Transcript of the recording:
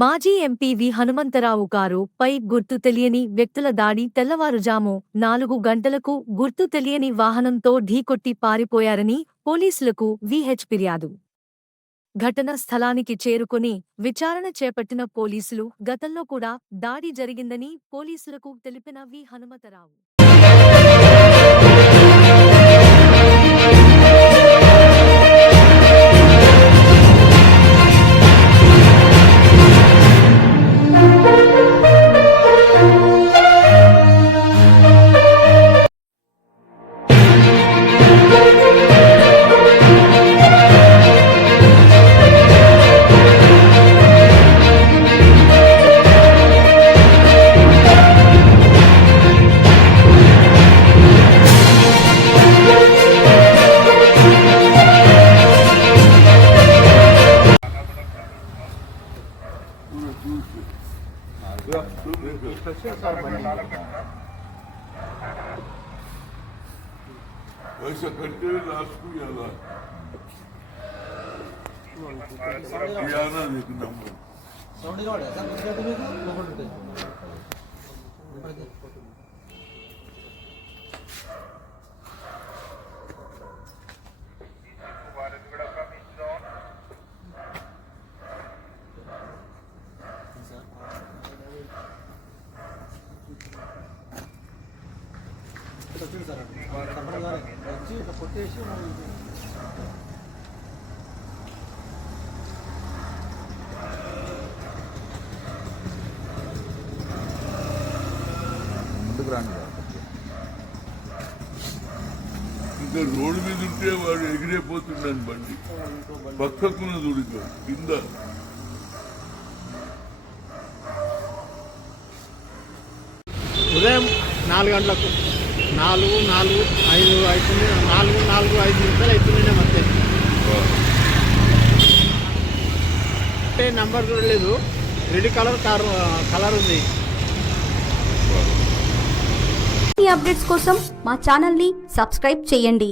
మాజీ ఎంపీ వి హనుమంతరావు కారు పై గుర్తు తెలియని వ్యక్తుల దాడి తెల్లవారుజాము 4 గంటలకు గుర్తు తెలియని వాహనంతో ఢీకొట్టి పారిపోయారని పోలీసులకు విహెచ్ ఫిర్యాదు. ఘటన స్థలానికి చేరుకుని విచారణ చేపట్టిన పోలీసులు గతంలో కూడా దాడి జరిగిందని పోలీసులకు తెలిపిన వి హనుమంతరావు ऐसा करके लास्ट को यादा याना एक नंबर सौंडी रोड है सर मुझे तुम्हें को लोकल होते ఇంకా రోడ్డు మీద ఉంటే వాడు ఎగిరైపోతున్నాను బండి పక్కకున్న దూడితో కింద ఉదయం 4 గంటలకు 4, 5 అవుతుంది 4, 5 నిమిషాలు అవుతుండే మధ్య అంటే నంబర్ చూడలేదు రెడ్ కలర్ ఉంది. ఈ అప్డేట్స్ కోసం మా ఛానల్ని సబ్స్క్రైబ్ చేయండి.